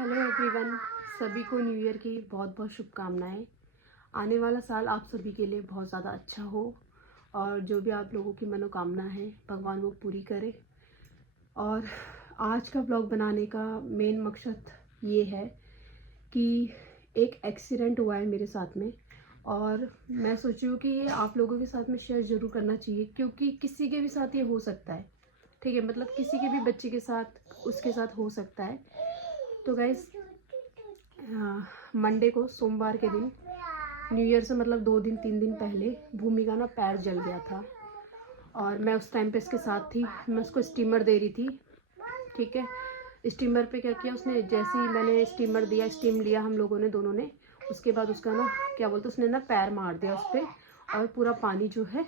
Hello everyone, सभी को new year की बहुत बहुत शुभकामनाएं। आने वाला साल आप सभी के लिए बहुत ज़्यादा अच्छा हो और जो भी आप लोगों की मनोकामना है भगवान वो पूरी करे। और आज का ब्लॉग बनाने का मेन मकसद ये है कि एक एक्सीडेंट हुआ है मेरे साथ में और मैं सोची हूँ कि ये आप लोगों के साथ में शेयर ज़रूर करना चाहिए, क्योंकि किसी के भी साथ ये हो सकता है। ठीक है, मतलब किसी के भी बच्चे के साथ उसके साथ हो सकता है। तो गाइस, मंडे को सोमवार के दिन न्यू ईयर से मतलब 2 दिन 3 दिन पहले भूमि का ना पैर जल गया था और मैं उस टाइम पे इसके साथ थी। मैं उसको स्टीमर दे रही थी। ठीक है, स्टीमर पे क्या किया उसने, जैसे ही मैंने स्टीमर दिया, स्टीम लिया हम लोगों ने दोनों ने, उसके बाद उसका ना क्या बोलते उसने ना पैर मार दिया उस पर और पूरा पानी जो है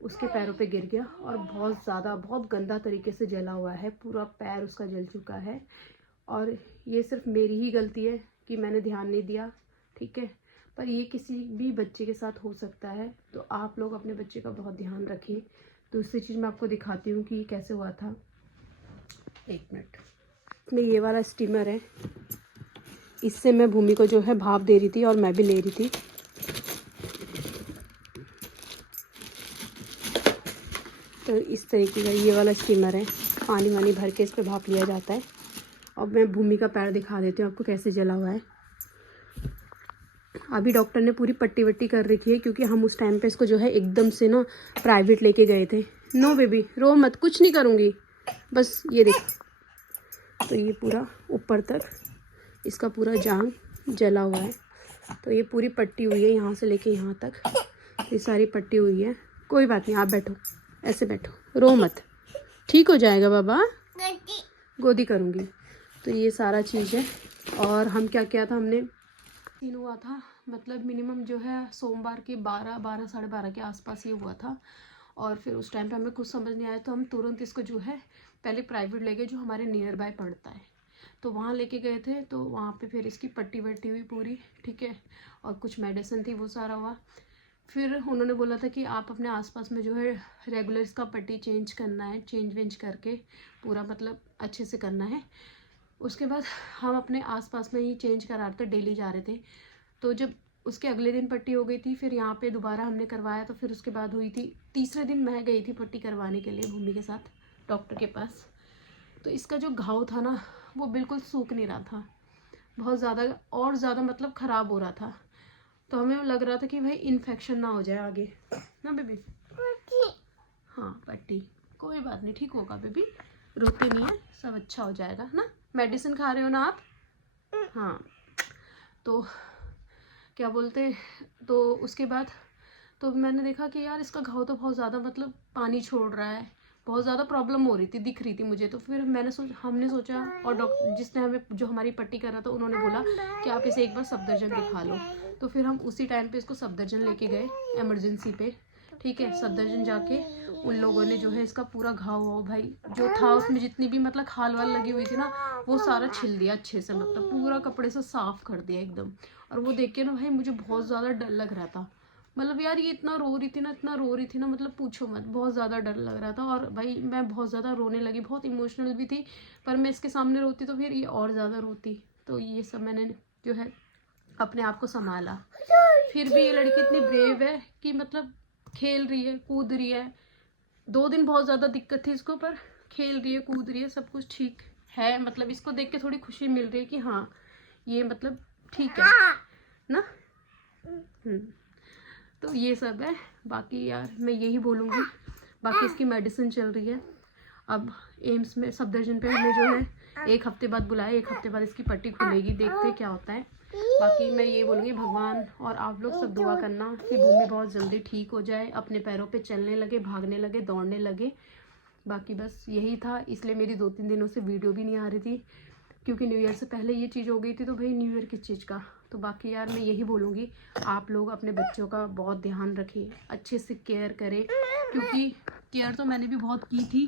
उसके पैरों पे गिर गया और बहुत ज़्यादा बहुत गंदा तरीके से जला हुआ है, पूरा पैर उसका जल चुका है। और ये सिर्फ मेरी ही गलती है कि मैंने ध्यान नहीं दिया। ठीक है, पर ये किसी भी बच्चे के साथ हो सकता है, तो आप लोग अपने बच्चे का बहुत ध्यान रखें। दूसरी चीज़ मैं आपको दिखाती हूँ कि ये कैसे हुआ था। एक मिनट। इसमें ये वाला स्टीमर है, इससे मैं भूमि को जो है भाप दे रही थी और मैं भी ले रही थी। तो इस तरीके का ये वाला स्टीमर है, पानी वानी भर के इस पर भाप लिया जाता है। और मैं भूमि का पैर दिखा देती हूँ आपको कैसे जला हुआ है। अभी डॉक्टर ने पूरी पट्टी वट्टी कर रखी है, क्योंकि हम उस टाइम पे इसको जो है एकदम से ना प्राइवेट लेके गए थे। नो बेबी, रो मत, कुछ नहीं करूँगी, बस ये देख। तो ये पूरा ऊपर तक इसका पूरा जांग जला हुआ है। तो ये पूरी पट्टी हुई है यहाँ से लेके यहाँ तक, ये सारी पट्टी हुई है। कोई बात नहीं, आप बैठो, ऐसे बैठो, रो मत, ठीक हो जाएगा बाबा, गोदी करूँगी। तो ये सारा चीज़ है। और हम क्या किया था, हमने सीन हुआ था, मतलब मिनिमम जो है सोमवार के 12 साढ़े 12 के आसपास ये हुआ था। और फिर उस टाइम पे हमें कुछ समझ नहीं आया, तो हम तुरंत इसको जो है पहले प्राइवेट ले गए जो हमारे नियर बाय पड़ता है। तो वहाँ लेके गए थे, तो वहाँ पे फिर इसकी पट्टी वट्टी हुई पूरी। ठीक है, और कुछ मेडिसिन थी वो सारा हुआ। फिर उन्होंने बोला था कि आप अपने आसपास में जो है रेगुलर इसका पट्टी चेंज करना है, चेंज वेंज करके पूरा मतलब अच्छे से करना है। उसके बाद हम अपने आसपास में ही चेंज करा रहे थे, डेली जा रहे थे। तो जब उसके अगले दिन पट्टी हो गई थी, फिर यहाँ पे दोबारा हमने करवाया, तो फिर उसके बाद हुई थी तीसरे दिन मैं गई थी पट्टी करवाने के लिए भूमि के साथ डॉक्टर के पास। तो इसका जो घाव था ना वो बिल्कुल सूख नहीं रहा था, बहुत ज़्यादा और ज़्यादा मतलब ख़राब हो रहा था। तो हमें लग रहा था कि भाई इन्फेक्शन ना हो जाए आगे ना बेबी। हाँ पट्टी, कोई बात नहीं, ठीक होगा बेबी, रोते नहीं है, सब अच्छा हो जाएगा ना। मेडिसिन खा रहे हो ना आप? हाँ। तो क्या बोलते, तो उसके बाद तो मैंने देखा कि यार इसका घाव तो बहुत ज़्यादा मतलब पानी छोड़ रहा है, बहुत ज़्यादा प्रॉब्लम हो रही थी, दिख रही थी मुझे। तो फिर हमने सोचा, और डॉक्टर जिसने हमें जो हमारी पट्टी कर रहा था उन्होंने बोला कि आप इसे एक बार सफदरजंग दिखा लो। तो फिर हम उसी टाइम पे इसको सफदरजंग लेके गए इमरजेंसी पे। ठीक है, सफदरजंग जाके उन लोगों ने जो है इसका पूरा घाव हो भाई जो था उसमें जितनी भी मतलब खाल वाल लगी हुई थी ना वो सारा छिल दिया अच्छे से, मतलब पूरा कपड़े से साफ कर दिया एकदम। और वो देख के ना भाई मुझे बहुत ज़्यादा डर लग रहा था, मतलब यार ये इतना रो रही थी ना, इतना रो रही थी ना, मतलब पूछो मत, बहुत ज़्यादा डर लग रहा था। और भाई मैं बहुत ज़्यादा रोने लगी, बहुत इमोशनल भी थी, पर मैं इसके सामने रोती तो फिर ये और ज़्यादा रोती। तो ये सब मैंने जो है अपने आप को संभाला। फिर भी ये लड़की इतनी ब्रेव है कि मतलब खेल रही है, कूद रही है। 2 दिन बहुत ज़्यादा दिक्कत थी इसको, पर खेल रही है, कूद रही है, सब कुछ ठीक है। मतलब इसको देख के थोड़ी खुशी मिल रही है कि हाँ ये मतलब ठीक है ना। तो ये सब है। बाकी यार मैं यही बोलूँगी, बाकी इसकी मेडिसिन चल रही है। अब एम्स में सफदरजंग पे हमें जो है 1 हफ्ते बाद बुलाया, 1 हफ्ते बाद इसकी पट्टी खुलेगी, देखते क्या होता है। बाकी मैं ये बोलूँगी भगवान और आप लोग सब दुआ करना कि भूमि बहुत जल्दी ठीक हो जाए, अपने पैरों पे चलने लगे, भागने लगे, दौड़ने लगे। बाकी बस यही था, इसलिए मेरी 2-3 दिनों से वीडियो भी नहीं आ रही थी, क्योंकि न्यू ईयर से पहले ये चीज़ हो गई थी। तो भाई न्यू ईयर किस चीज़ का। तो बाकी यार मैं यही बोलूँगी आप लोग अपने बच्चों का बहुत ध्यान रखें, अच्छे से केयर करें, क्योंकि केयर तो मैंने भी बहुत की थी,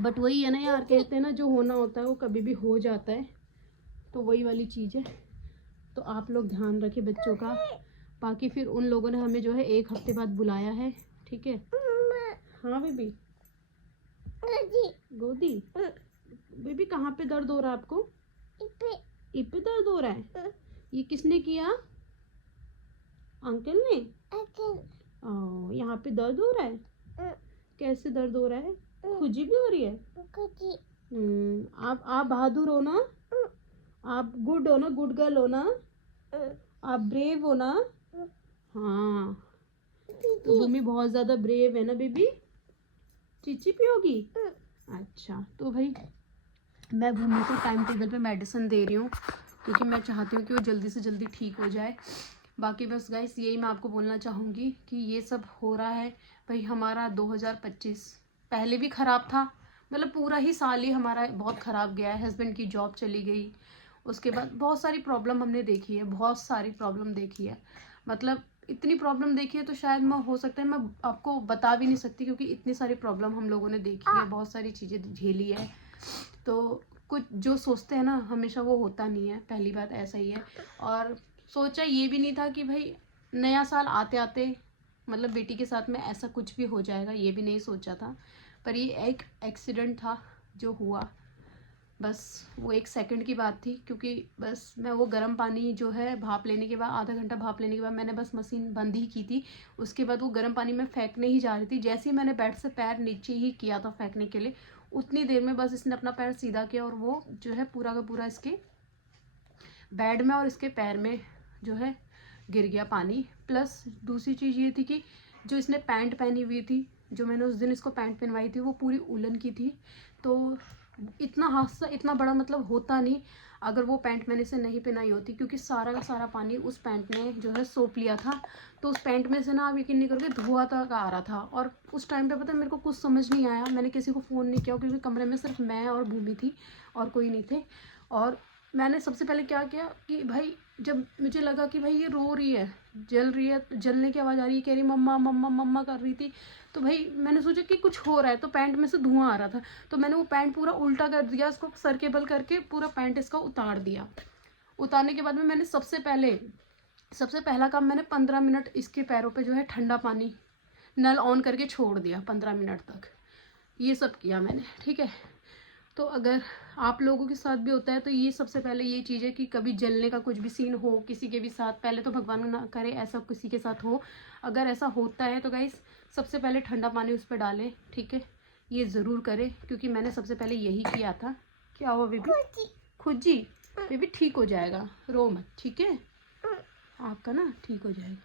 बट वही है ना यार, कहते हैं ना जो होना होता है वो कभी भी हो जाता है। तो वही वाली चीज़ है। तो आप लोग ध्यान रखें बच्चों का। बाकी फिर उन लोगों ने हमें जो है 1 हफ्ते बाद बुलाया है। ठीक है, हाँ बेबी, गोदी, बेबी कहाँ पे दर्द हो रहा है आपको? रहा है? ये किसने किया? अंकल ने? यहाँ पे दर्द हो रहा है? कैसे दर्द हो रहा है? खुजी भी हो रही है? आप बहादुर हो ना? आप गुड हो ना? गुड गर्ल हो ना? आप ब्रेव हो ना? हाँ, तो भूमि बहुत ज्यादा ब्रेव है ना बेबी? चीची पियोगी? अच्छा, तो भाई मैं भूमि को टाइम टेबल पे मेडिसिन दे रही हूँ क्योंकि मैं चाहती हूँ कि वो जल्दी से जल्दी ठीक हो जाए। बाकी बस गाइस यही मैं आपको बोलना चाहूँगी कि ये सब हो रहा है भाई। हमारा 2025 पहले भी ख़राब था, मतलब पूरा ही साल ही हमारा बहुत ख़राब गया है। हस्बैंड की जॉब चली गई, उसके बाद बहुत सारी प्रॉब्लम हमने देखी है, बहुत सारी प्रॉब्लम देखी है। मतलब इतनी प्रॉब्लम देखी है तो शायद मैं, हो सकता है मैं आपको बता भी नहीं सकती, क्योंकि इतनी सारी प्रॉब्लम हम लोगों ने देखी है, बहुत सारी चीज़ें झेली है। तो कुछ जो सोचते हैं ना हमेशा वो होता नहीं है, पहली बात ऐसा ही है। और सोचा ये भी नहीं था कि भाई नया साल आते आते मतलब बेटी के साथ में ऐसा कुछ भी हो जाएगा, ये भी नहीं सोचा था। पर ये एक एक्सीडेंट था जो हुआ, बस वो 1 सेकंड की बात थी। क्योंकि बस मैं वो गर्म पानी जो है भाप लेने के बाद, आधा घंटा भाप लेने के बाद मैंने बस मशीन बंद ही की थी। उसके बाद वो गर्म पानी में फेंकने ही जा रही थी, जैसे ही मैंने बेड से पैर नीचे ही किया था फेंकने के लिए, उतनी देर में बस इसने अपना पैर सीधा किया और वो जो है पूरा का पूरा इसके बेड में और इसके पैर में जो है गिर गया पानी। प्लस दूसरी चीज़ ये थी कि जो इसने पैंट पहनी हुई थी, जो मैंने उस दिन इसको पैंट पहनवाई थी, वो पूरी उलन की थी। तो इतना हादसा इतना बड़ा मतलब होता नहीं अगर वो पैंट मैंने से नहीं पहनाई होती, क्योंकि सारा का सारा पानी उस पैंट ने जो है सोख लिया था। तो उस पैंट में से ना, आप यकीन नहीं करोगे, धुआं तक आ रहा था। और उस टाइम पे पता है मेरे को कुछ समझ नहीं आया, मैंने किसी को फ़ोन नहीं किया क्योंकि कमरे में सिर्फ मैं और भूमि थी और कोई नहीं थे। और मैंने सबसे पहले क्या किया कि भाई जब मुझे लगा कि भाई ये रो रही है, जल रही है, जलने की आवाज़ आ रही है, कह रही मम्मा मम्मा मम्मा कर रही थी, तो भाई मैंने सोचा कि कुछ हो रहा है। तो पैंट में से धुआं आ रहा था, तो मैंने वो पैंट पूरा उल्टा कर दिया, उसको सर्केबल करके पूरा पैंट इसका उतार दिया। उतारने के बाद में मैंने सबसे पहला काम, मैंने 15 मिनट इसके पैरों पे जो है ठंडा पानी नल ऑन करके छोड़ दिया 15 मिनट तक। ये सब किया मैंने, ठीक है। तो अगर आप लोगों के साथ भी होता है तो ये सबसे पहले ये चीज़ है कि कभी जलने का कुछ भी सीन हो किसी के भी साथ, पहले तो भगवान ना करे ऐसा किसी के साथ हो। अगर ऐसा होता है तो गाइस सबसे पहले ठंडा पानी उस पर डालें, ठीक है। ये ज़रूर करें क्योंकि मैंने सबसे पहले यही किया था। क्या हुआ बेबी? खुजी? बेबी ठीक हो जाएगा, रो मत, ठीक है। आपका ना ठीक हो जाएगा,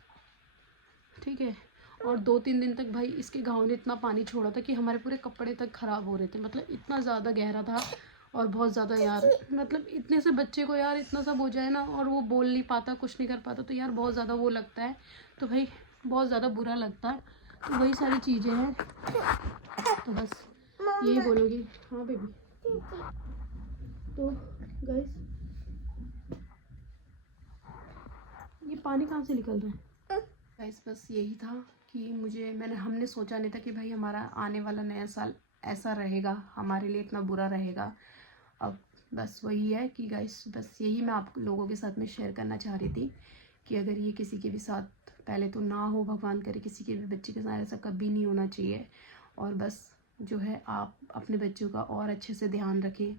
ठीक है। और 2-3 दिन तक भाई इसके घाव ने इतना पानी छोड़ा था कि हमारे पूरे कपड़े तक ख़राब हो रहे थे, मतलब इतना ज़्यादा गहरा था। और बहुत ज़्यादा यार, मतलब इतने से बच्चे को यार इतना सब हो जाए ना, और वो बोल नहीं पाता, कुछ नहीं कर पाता, तो यार बहुत ज़्यादा वो लगता है। तो भाई बहुत ज़्यादा बुरा लगता है। तो वही सारी चीज़ें हैं, तो बस यही बोलोगी। हाँ बेबी। तो गाइस ये पानी कहाँ से निकल रहा है? गाइस बस यही था कि हमने सोचा नहीं था कि भाई हमारा आने वाला नया साल ऐसा रहेगा, हमारे लिए इतना बुरा रहेगा। अब बस वही है कि गाइस बस यही मैं आप लोगों के साथ में शेयर करना चाह रही थी कि अगर ये किसी के भी साथ, पहले तो ना हो, भगवान करे किसी के भी बच्चे के साथ ऐसा कभी नहीं होना चाहिए। और बस जो है आप अपने बच्चों का और अच्छे से ध्यान रखें,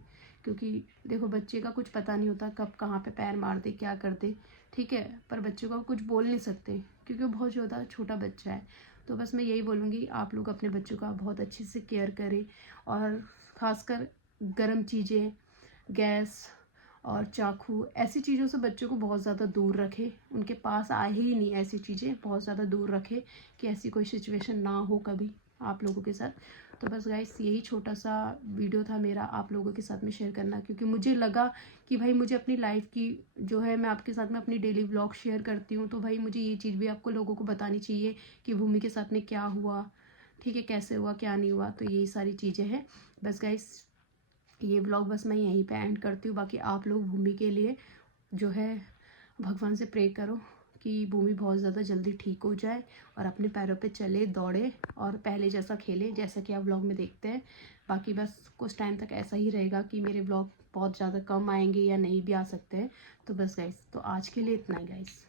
क्योंकि देखो बच्चे का कुछ पता नहीं होता कब कहाँ पे पैर मार दे, क्या कर दे, ठीक है। पर बच्चों को कुछ बोल नहीं सकते क्योंकि वो बहुत ज़्यादा छोटा बच्चा है। तो बस मैं यही बोलूँगी, आप लोग अपने बच्चों का बहुत अच्छे से केयर करें, और ख़ासकर गर्म चीज़ें, गैस और चाकू, ऐसी चीज़ों से बच्चों को बहुत ज़्यादा दूर रखें, उनके पास आए ही नहीं, ऐसी चीज़ें बहुत ज़्यादा दूर रखें कि ऐसी कोई सिचुएशन ना हो कभी आप लोगों के साथ। तो बस गाइस यही छोटा सा वीडियो था मेरा आप लोगों के साथ में शेयर करना, क्योंकि मुझे लगा कि भाई मुझे अपनी लाइफ की जो है, मैं आपके साथ में अपनी डेली व्लॉग शेयर करती हूँ, तो भाई मुझे ये चीज़ भी आपको लोगों को बतानी चाहिए कि भूमि के साथ में क्या हुआ, ठीक है, कैसे हुआ, क्या नहीं हुआ। तो यही सारी चीज़ें हैं। बस गाइस ये व्लॉग बस मैं यहीं पे एंड करती हूँ। बाकी आप लोग भूमि के लिए जो है भगवान से प्रे करो कि भूमि बहुत ज़्यादा जल्दी ठीक हो जाए और अपने पैरों पे चले, दौड़े और पहले जैसा खेले, जैसा कि आप व्लॉग में देखते हैं। बाकी बस कुछ टाइम तक ऐसा ही रहेगा कि मेरे व्लॉग बहुत ज़्यादा कम आएंगे या नहीं भी आ सकते हैं। तो बस गाइस, तो आज के लिए इतना ही गाइस।